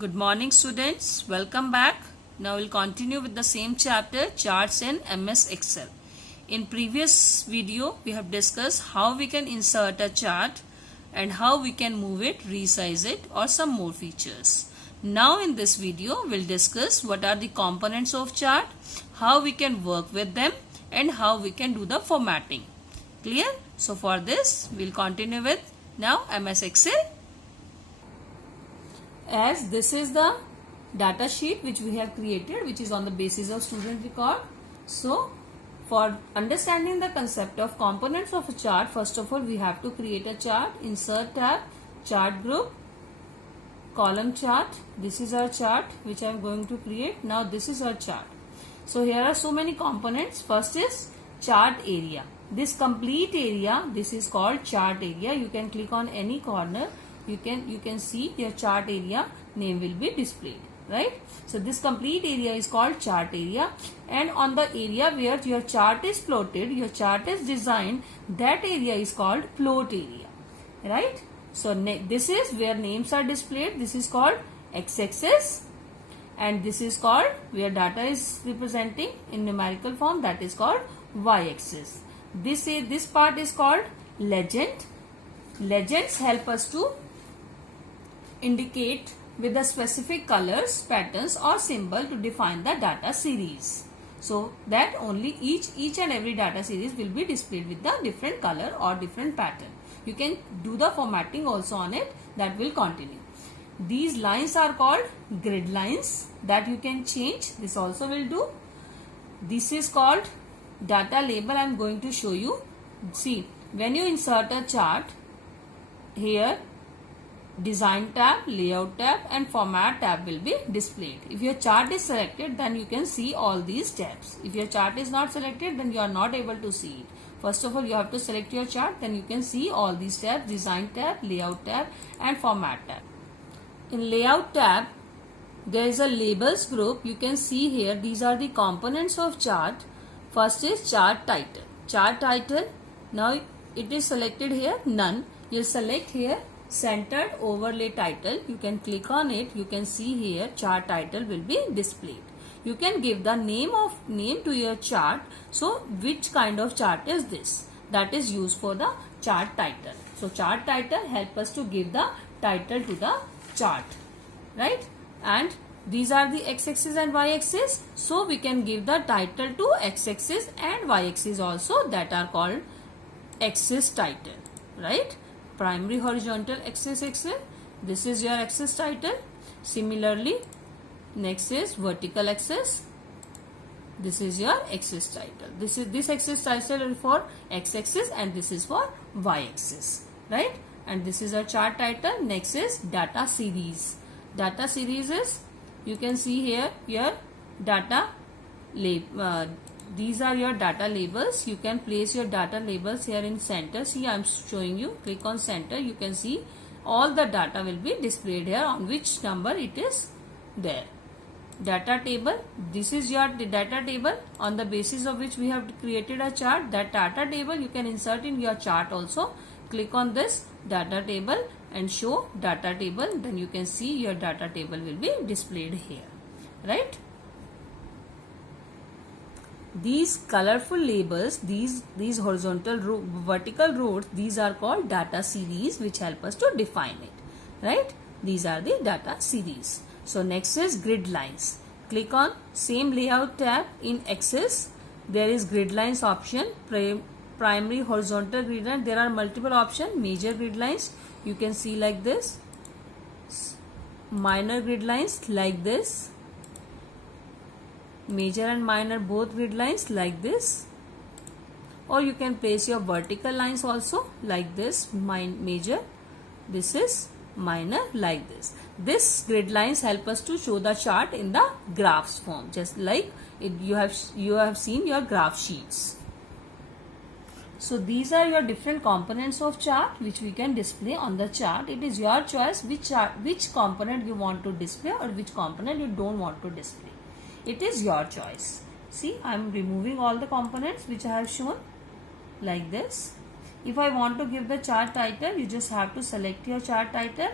Good morning students, welcome back. Now we'll continue with the same chapter, charts in MS Excel. In previous video we have discussed how we can insert a chart and how we can move it, resize it or some more features. Now in this video we'll discuss what are the components of chart, how we can work with them and how we can do the formatting. Clear? So for this we'll continue with now MS Excel. As this is the data sheet which we have created, which is on the basis of student record. So for understanding the concept of components of a chart, first of all we have to create a chart. Insert tab, chart group, column chart. This is our chart which I am going to create. Now this is our chart. So here are so many components. First is chart area. This complete area, this is called chart area. You can click on any corner. You can see your chart area name will be displayed, right? So this complete area is called chart area, and on the area where your chart is plotted, your chart is designed, that area is called plot area, right? So this is where names are displayed. This is called x-axis, and this is called where data is representing in numerical form, that is called y-axis. This part is called legend. Legends help us to indicate with the specific colors, patterns or symbol to define the data series. So that only each and every data series will be displayed with the different color or different pattern. You can do the formatting also on it, that will continue. These lines are called grid lines that you can change. This also will do. This is called data label. I am going to show you. See, when you insert a chart, here design tab, layout tab and format tab will be displayed. If your chart is selected, then you can see all these tabs. If your chart is not selected, then you are not able to see it. First of all, you have to select your chart, then you can see all these tabs: design tab, layout tab and format tab. In layout tab, there is a labels group. You can see here, these are the components of chart. First is chart title. Chart title, now it is selected here, none. You select here centered overlay title. You can click on it. You can see here chart title will be displayed. You can give the name to your chart. So which kind of chart is this? That is used for the chart title. So chart title help us to give the title to the chart, right? And these are the x-axis and y-axis. So we can give the title to x-axis and y-axis also, that are called axis title, right? Primary horizontal axis. This is your axis title. Similarly, next is vertical axis. This is your axis title. This axis title for x-axis and this is for y-axis, right? And this is our chart title. Next is data series. Data series is, you can see here your data label. These are your data labels. You can place your data labels here in center. See, I am showing you. Click on center. You can see all the data will be displayed here on which number it is there. Data table. This is your data table on the basis of which we have created a chart. That data table you can insert in your chart also. Click on this data table and show data table. Then you can see your data table will be displayed here, right? These colorful labels, these horizontal vertical rows, these are called data series, which help us to define it, right? These are the data series. So next is grid lines. Click on same layout tab. In axis there is grid lines option, primary horizontal grid line. There are multiple options. Major grid lines you can see like this, minor grid lines like this, major and minor both grid lines like this, or you can place your vertical lines also like this, major, this is minor, like this. This grid lines help us to show the chart in the graphs form, just like you have seen your graph sheets. So these are your different components of chart which we can display on the chart. It is your choice which component you want to display or which component you don't want to display. It is your choice. See, I am removing all the components which I have shown like this. If I want to give the chart title, you just have to select your chart title,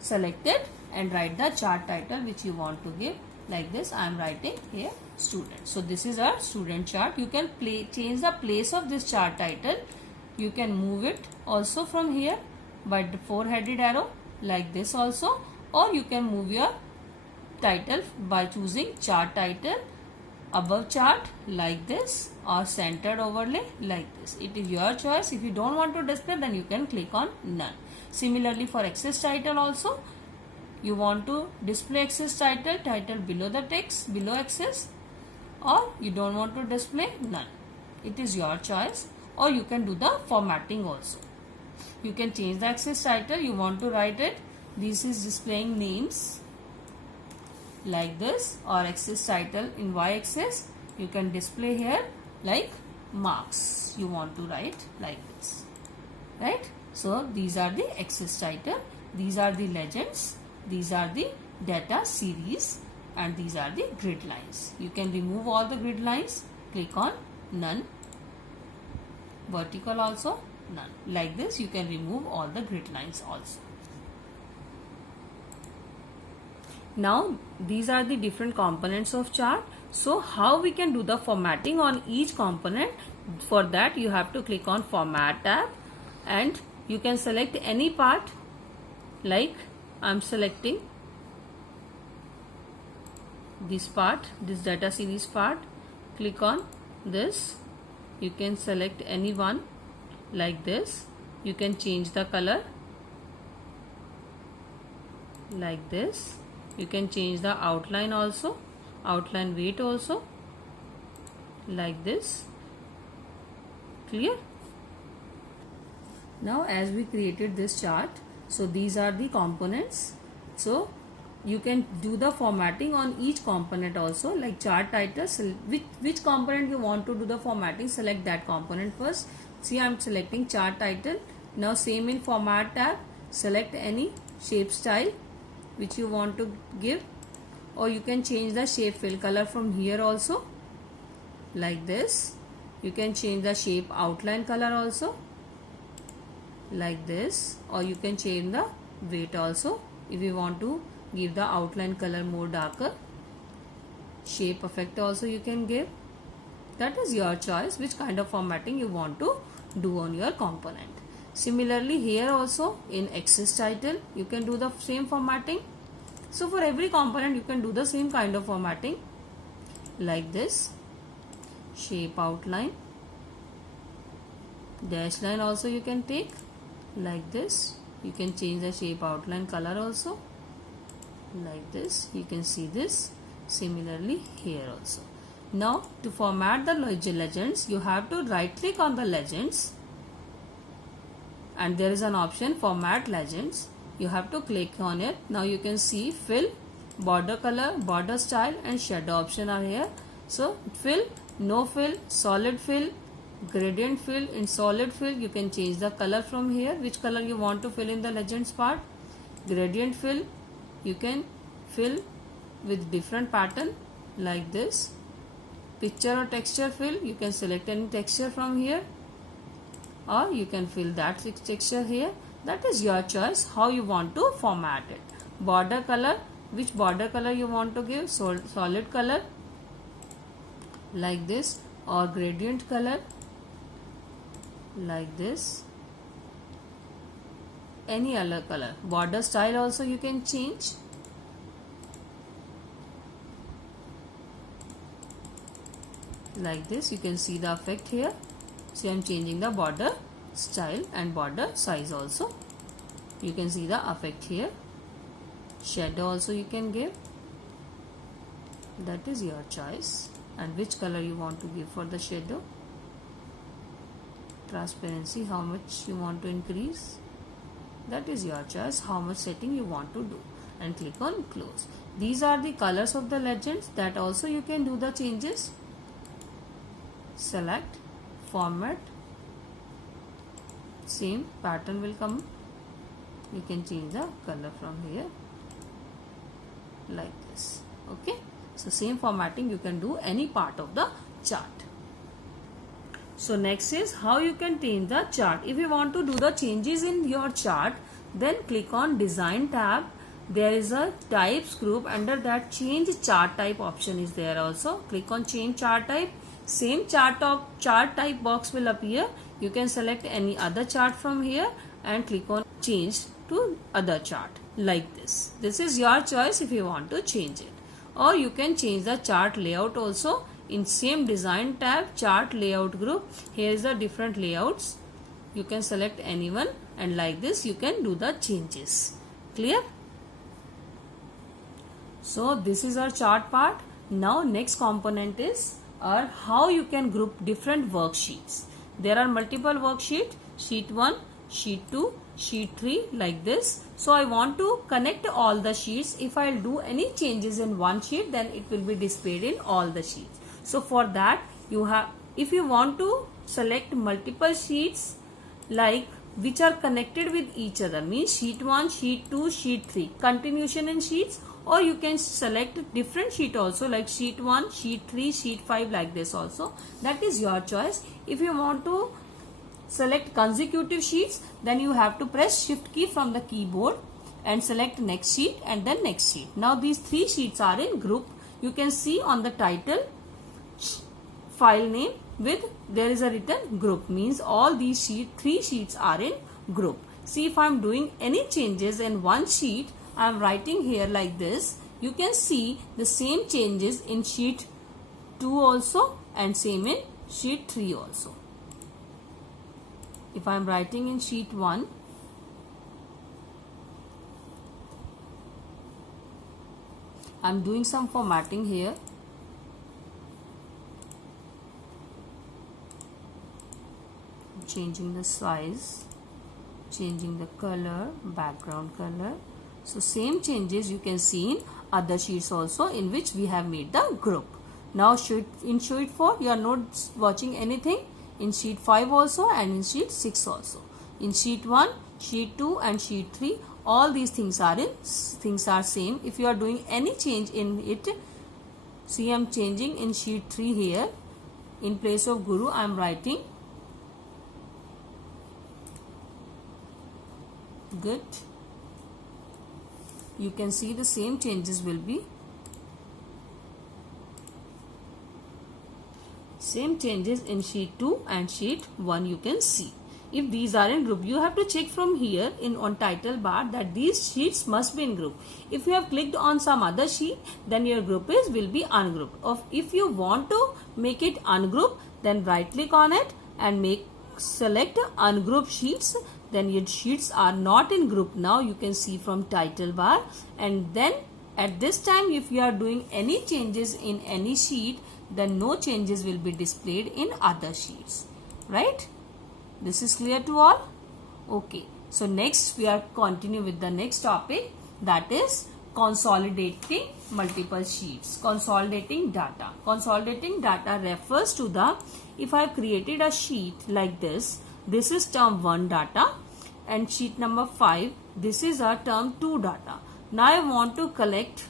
select it and write the chart title which you want to give. Like this, I am writing here student. So this is our student chart. You can change the place of this chart title. You can move it also from here by the four-headed arrow like this also, or you can move your title by choosing chart title above chart like this, or centered overlay like this. It is your choice. If you don't want to display, then you can click on none. Similarly for access title also, you want to display access title below the text, below access, or you don't want to display, none. It is your choice. Or you can do the formatting also. You can change the access title. You want to write it, this is displaying names like this, or access title in y-axis you can display here like marks. You want to write like this, right? So these are the access title, these are the legends, these are the data series, and these are the grid lines. You can remove all the grid lines, click on none. Vertical also none. Like this you can remove all the grid lines also. Now these are the different components of chart. So how we can do the formatting on each component? For that you have to click on format tab, and you can select any part. Like I am selecting this part, this data series part. Click on this. You can select any one like this. You can change the color like this. You can change the outline also, outline weight also like this. Clear? Now as we created this chart, so these are the components. So you can do the formatting on each component also, like chart title. Which component you want to do the formatting, select that component first. See, I am selecting chart title. Now same in format tab, select any shape style which you want to give, or you can change the shape fill color from here also like this. You can change the shape outline color also like this, or you can change the weight also if you want to give the outline color more darker. Shape effect also you can give. That is your choice, which kind of formatting you want to do on your component. Similarly here also in access title you can do the same formatting. So for every component you can do the same kind of formatting like this. Shape outline, dash line also you can take like this. You can change the shape outline color also like this. You can see this. Similarly here also. Now to format the legends, you have to right click on the legends, and there is an option format legends. You have to click on it. Now you can see fill, border color, border style, and shadow option are here. So fill, no fill, solid fill, gradient fill. In solid fill you can change the color from here, which color you want to fill in the legends part. Gradient fill, you can fill with different pattern like this. Picture or texture fill, you can select any texture from here, or you can fill that texture here. That is your choice how you want to format it. Border color, which border color you want to give, solid color like this, or gradient color like this, any other color. Border style also you can change. Like this, you can see the effect here. So I am changing the border style and border size also. You can see the effect here. Shadow also you can give. That is your choice. And which color you want to give for the shadow. Transparency, how much you want to increase. That is your choice, how much setting you want to do. And click on close. These are the colors of the legends. That also you can do the changes. Select, format, same pattern will come. You can change the color from here like this. Okay, so same formatting you can do any part of the chart. So next is how you can change the chart. If you want to do the changes in your chart, then click on design tab, there is a types group. Under that, change chart type option is there also. Click on change chart type. Same chart type box will appear. You can select any other chart from here and click on change to other chart like this. This is your choice if you want to change it. Or you can change the chart layout also. In same design tab, chart layout group, here is the different layouts. You can select anyone and like this you can do the changes. Clear? So this is our chart part. Now next component is how you can group different worksheets. There are multiple worksheets, sheet 1, sheet 2, sheet 3 like this. So I want to connect all the sheets. If I will do any changes in one sheet, then it will be displayed in all the sheets. So for that if you want to select multiple sheets like which are connected with each other, means sheet 1, sheet 2, sheet 3, continuation in sheets, or you can select different sheet also like sheet 1, sheet 3, sheet 5 like this also. That is your choice. If you want to select consecutive sheets, then you have to press shift key from the keyboard and select next sheet and then next sheet. Now these 3 sheets are in group. You can see on the title file name with there is a written group, means all these 3 sheets are in group. See, if I am doing any changes in one sheet, I am writing here like this. You can see the same changes in sheet 2 also and same in sheet 3 also. If I am writing in sheet 1, I am doing some formatting here. Changing the size, changing the color, background color. So same changes you can see in other sheets also in which we have made the group. Now in sheet 4 you are not watching anything. In sheet 5 also and in sheet 6 also. In sheet 1, sheet 2 and sheet 3, all these things are same. If you are doing any change in it, see I am changing in sheet 3 here. In place of Guru I am writing good. You can see the same changes will be same changes in sheet 2 and sheet 1 you can see. If these are in group, you have to check from here on title bar that these sheets must be in group. If you have clicked on some other sheet, then your group will be ungrouped. If you want to make it ungroup, then right click on it and select ungroup sheets. Then your sheets are not in group. Now you can see from title bar, and then at this time if you are doing any changes in any sheet, then no changes will be displayed in other sheets. Right? This is clear to all? Okay. So next we are continue with the next topic, that is consolidating multiple sheets. Consolidating data. Consolidating data refers to if I have created a sheet like this. This is term 1 data and sheet number 5. This is our term 2 data. Now I want to collect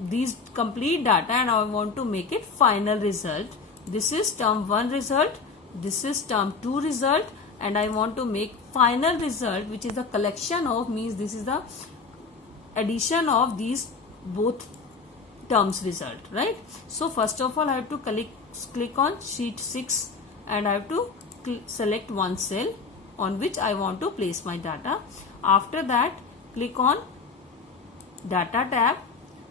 these complete data and I want to make it final result. This is term 1 result. This is term 2 result, and I want to make final result, which is the collection of, means this is the addition of these both terms result, right? So first of all I have to click on sheet 6 and I have to select one cell on which I want to place my data. After that click on data tab.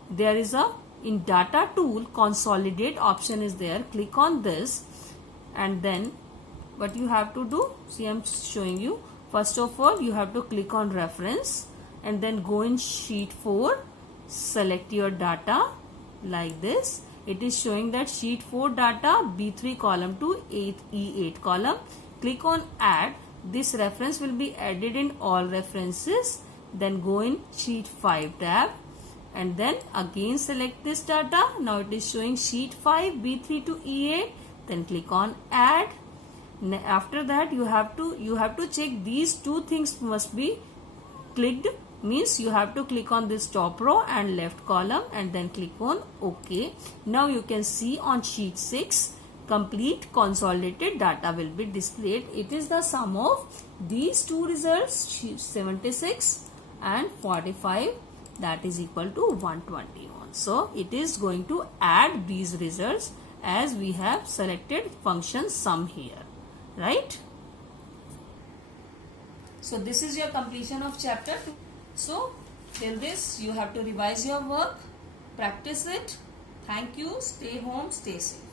There is in data tool consolidate option is there. Click on this. And then what you have to do, see I am showing you. First of all you have to click on reference and then go in sheet 4, select your data like this. It is showing that sheet 4 data B3 column to E8 column. Click on add. This reference will be added in all references. Then go in sheet 5 tab and then again select this data. Now it is showing sheet 5 B3 to E8. Then click on add. After that you have to check these two things must be clicked, means you have to click on this top row and left column and then click on OK. Now you can see on sheet 6 complete consolidated data will be displayed. It is the sum of these two results, sheet 76 and 45 that is equal to 121. So it is going to add these results as we have selected function sum here, right? So this is your completion of chapter 2. So till this you have to revise your work, practice it. Thank you. Stay home, stay safe.